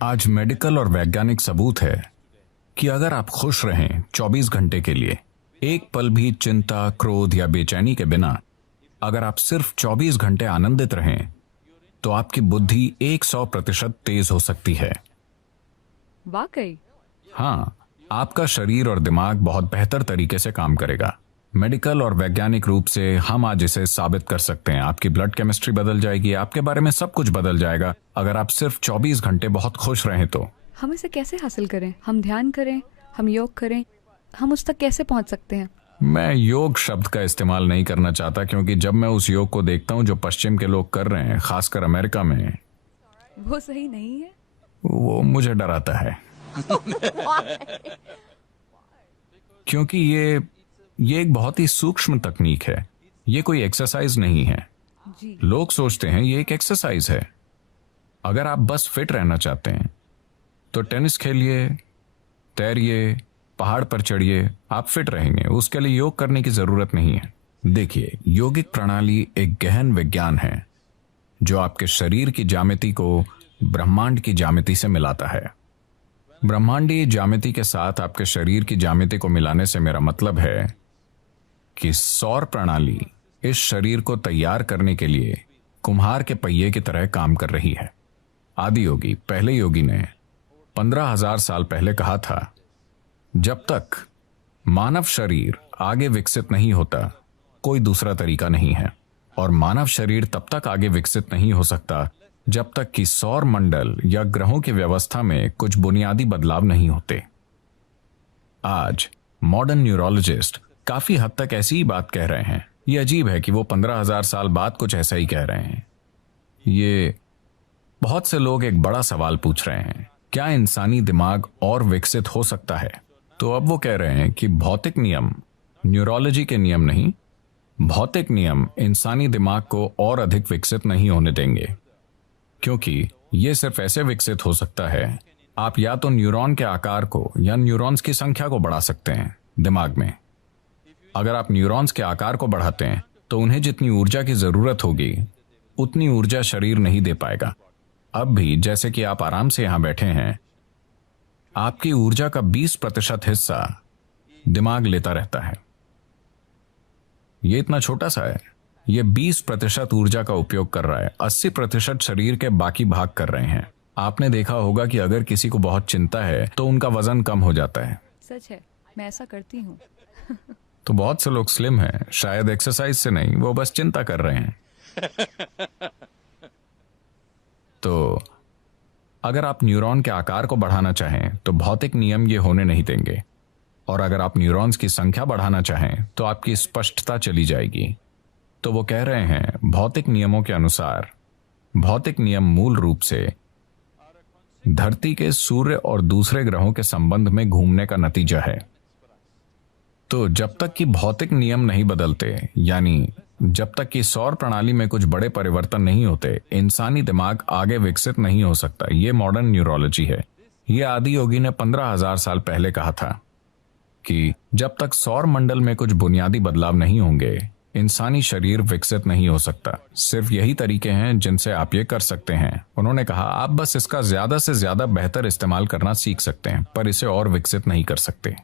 आज मेडिकल और वैज्ञानिक सबूत है कि अगर आप खुश रहें 24 घंटे के लिए, एक पल भी चिंता, क्रोध या बेचैनी के बिना, अगर आप सिर्फ 24 घंटे आनंदित रहें, तो आपकी बुद्धि 100% तेज हो सकती है। वाकई? हाँ, आपका शरीर और दिमाग बहुत बेहतर तरीके से काम करेगा। मेडिकल और वैज्ञानिक रूप से हम आज इसे साबित कर सकते हैं। आपकी ब्लड केमिस्ट्री बदल जाएगी, आपके बारे में सब कुछ बदल जाएगा अगर आप सिर्फ 24 घंटे बहुत खुश रहें तो। हम इसे कैसे हासिल करें? हम ध्यान करें, हम योग करें, हम उस तक कैसे पहुंच सकते हैं? मैं योग शब्द का इस्तेमाल नहीं करना चाहता, क्योंकि जब मैं उस योग को देखता हूं जो पश्चिम के लोग कर रहे हैं, खासकर अमेरिका में, वो सही नहीं है। वो मुझे डराता है। क्योंकि ये एक बहुत ही सूक्ष्म तकनीक है। ये कोई एक्सरसाइज नहीं है। जी। लोग सोचते हैं ये एक एक्सरसाइज है। अगर आप बस फिट रहना चाहते हैं तो टेनिस खेलिए, तैरिए, पहाड़ पर चढ़िए, आप फिट रहेंगे। उसके लिए योग करने की जरूरत नहीं है। देखिए, योगिक प्रणाली एक गहन विज्ञान है जो आपके शरीर की ज्यामिति को ब्रह्मांड की ज्यामिति से मिलाता है। ब्रह्मांडीय ज्यामिति के साथ आपके शरीर की ज्यामिति को मिलाने से मेरा मतलब है कि सौर प्रणाली इस शरीर को तैयार करने के लिए कुम्हार के पहिए की तरह काम कर रही है। आदि योगी, पहले योगी ने 15,000 साल पहले कहा था, जब तक मानव शरीर आगे विकसित नहीं होता, कोई दूसरा तरीका नहीं है। और मानव शरीर तब तक आगे विकसित नहीं हो सकता जब तक कि सौर मंडल या ग्रहों की व्यवस्था में कुछ बुनियादी बदलाव नहीं होते। आज मॉडर्न न्यूरोलॉजिस्ट काफी हद तक ऐसी ही बात कह रहे हैं। ये अजीब है कि वो 15,000 साल बाद कुछ ऐसा ही कह रहे हैं। ये बहुत से लोग एक बड़ा सवाल पूछ रहे हैं, क्या इंसानी दिमाग और विकसित हो सकता है? तो अब वो कह रहे हैं कि भौतिक नियम, न्यूरोलॉजी के नियम नहीं, भौतिक नियम इंसानी दिमाग को और अधिक विकसित नहीं होने देंगे, क्योंकि ये सिर्फ ऐसे विकसित हो सकता है, आप या तो न्यूरॉन के आकार को या न्यूरॉन्स की संख्या को बढ़ा सकते हैं दिमाग में। अगर आप न्यूरॉन्स के आकार को बढ़ाते हैं तो उन्हें जितनी ऊर्जा की जरूरत होगी उतनी ऊर्जा शरीर नहीं दे पाएगा। अब भी जैसे कि आप आराम से यहां बैठे हैं, आपकी ऊर्जा का 20% हिस्सा दिमाग लेता रहता है। ये इतना छोटा सा है, ये 20% ऊर्जा का उपयोग कर रहा है, 80% शरीर के बाकी भाग कर रहे हैं। आपने देखा होगा कि अगर किसी को बहुत चिंता है तो उनका वजन कम हो जाता है। सच है, मैं ऐसा करती हूँ। तो बहुत से लोग स्लिम हैं, शायद एक्सरसाइज से नहीं, वो बस चिंता कर रहे हैं। तो अगर आप न्यूरॉन के आकार को बढ़ाना चाहें तो भौतिक नियम ये होने नहीं देंगे, और अगर आप न्यूरॉन्स की संख्या बढ़ाना चाहें तो आपकी स्पष्टता चली जाएगी। तो वो कह रहे हैं, भौतिक नियमों के अनुसार भौतिक नियम मूल रूप से धरती के सूर्य और दूसरे ग्रहों के संबंध में घूमने का नतीजा है। तो जब तक कि भौतिक नियम नहीं बदलते, यानी जब तक कि सौर प्रणाली में कुछ बड़े परिवर्तन नहीं होते, इंसानी दिमाग आगे विकसित नहीं हो सकता। ये मॉडर्न न्यूरोलॉजी है। ये आदि योगी ने 15,000 साल पहले कहा था कि जब तक सौर मंडल में कुछ बुनियादी बदलाव नहीं होंगे, इंसानी शरीर विकसित नहीं हो सकता। सिर्फ यही तरीके हैं जिनसे आप ये कर सकते हैं। उन्होंने कहा, आप बस इसका ज्यादा से ज्यादा बेहतर इस्तेमाल करना सीख सकते हैं, पर इसे और विकसित नहीं कर सकते।